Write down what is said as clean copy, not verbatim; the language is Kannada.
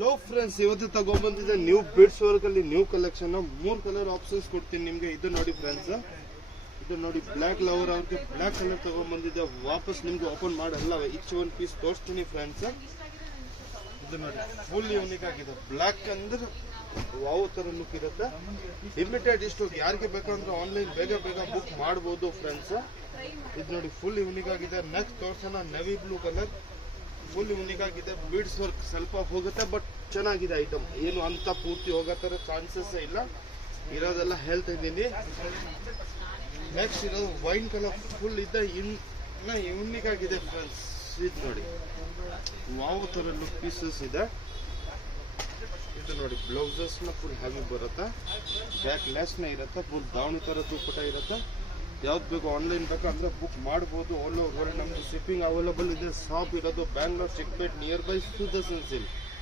ಲೋ ಫ್ರೆಂಡ್ಸ್, ಇವತ್ತು ತಗೊಂಡ್ಬಂದಿದೆ ನ್ಯೂ ಬಿಡ್ಸ್ ವರ್ಕ್ ಅಲ್ಲಿ ನ್ಯೂ ಕಲೆಕ್ಷನ್. 3 ಕಲರ್ ಆಪ್ಷನ್ಸ್ ಕೊಡ್ತೀನಿ ನಿಮ್ಗೆ. ಇದು ನೋಡಿ ಫ್ರೆಂಡ್ಸ್, ಇದು ನೋಡಿ ಬ್ಲ್ಯಾಕ್ ಲವರ್ ಅವ್ರಿಗೆ ಬ್ಲ್ಯಾಕ್ ಕಲರ್ ತಗೊಂಡ್ಬಂದಿದೆ. ವಾಪಸ್ ನಿಮ್ಗೆ ಓಪನ್ ಮಾಡಲ್ಲ, ಈಚ್ ಒಂದು ಪೀಸ್ ತೋರಿಸ್ತೀನಿ ಫ್ರೆಂಡ್ಸ್. ಇದು ನೋಡಿ ಫುಲ್ ಯೂನಿಕ್ ಆಗಿದೆ. ಬ್ಲ್ಯಾಕ್ ಅಂದ್ರೆ ವಾವ್ ತರ ಲುಕ್ ಇರುತ್ತೆ. ಲಿಮಿಟೆಡ್ ಸ್ಟಾಕ್, ಯಾರಿಗೆ ಬೇಕಂದ್ರೆ ಆನ್ಲೈನ್ ಬೇಗ ಬುಕ್ ಮಾಡಬಹುದು ಫ್ರೆಂಡ್ಸ್. ಇದು ನೋಡಿ ಫುಲ್ ಯೂನಿಕ್ ಆಗಿದೆ. ನೆಕ್ಸ್ಟ್ ತೋರ್ಸೋಣ navy blue colour. Full unique ಆಗಿದೆ. ಬೀಡ್ಸ್ ವರ್ಕ್ ಸ್ವಲ್ಪ ಹೋಗುತ್ತೆ, ಬಟ್ ಚೆನ್ನಾಗಿದೆ ಐಟಮ್. ಏನು ಅಂತ ಪೂರ್ತಿ ಹೋಗೋ ತರ ಚಾನ್ಸಸ್ ಇಲ್ಲ, ಇರೋದೆಲ್ಲ ಹೇಳ್ತಾ ಇದ್ದೀನಿ. ನೆಕ್ಸ್ಟ್ ಇರೋದು ವೈನ್ ಕಲರ್ ಫುಲ್ ಇದೆ, ಇನ್ನ ಯೂನಿಕ್ ಆಗಿದೆ ಫ್ರೆಂಡ್ಸ್. ಇದು ನೋಡಿ ವಾವ್ ತರ ಲುಕ್ ಪೀಸಸ್ ಇದೆ. ಇದು ನೋಡಿ ಬ್ಲೌಸಸ್ ನ ಫುಲ್ ಹೆವಿ ಬರುತ್ತೆ, ಬ್ಯಾಕ್ ಲೆಸ್ ನ ಇರುತ್ತೆ, ಫುಲ್ ದಾವಣಿ ತರ ದುಪ್ಪಟ ಇರುತ್ತೆ. ಯಾವ್ದು ಬೇಕು ಆನ್ಲೈನ್ ಬೇಕಂದ್ರೆ ಬುಕ್ ಮಾಡ್ಬೋದು. ಆಲ್ ಓವರ್ ನಮ್ದು ಶಿಪ್ಪಿಂಗ್ ಅವೈಲೇಬಲ್ ಇದೆ. ಶಾಪ್ ಇರೋದು Bangalore Chickpet near by Sudarshan silk.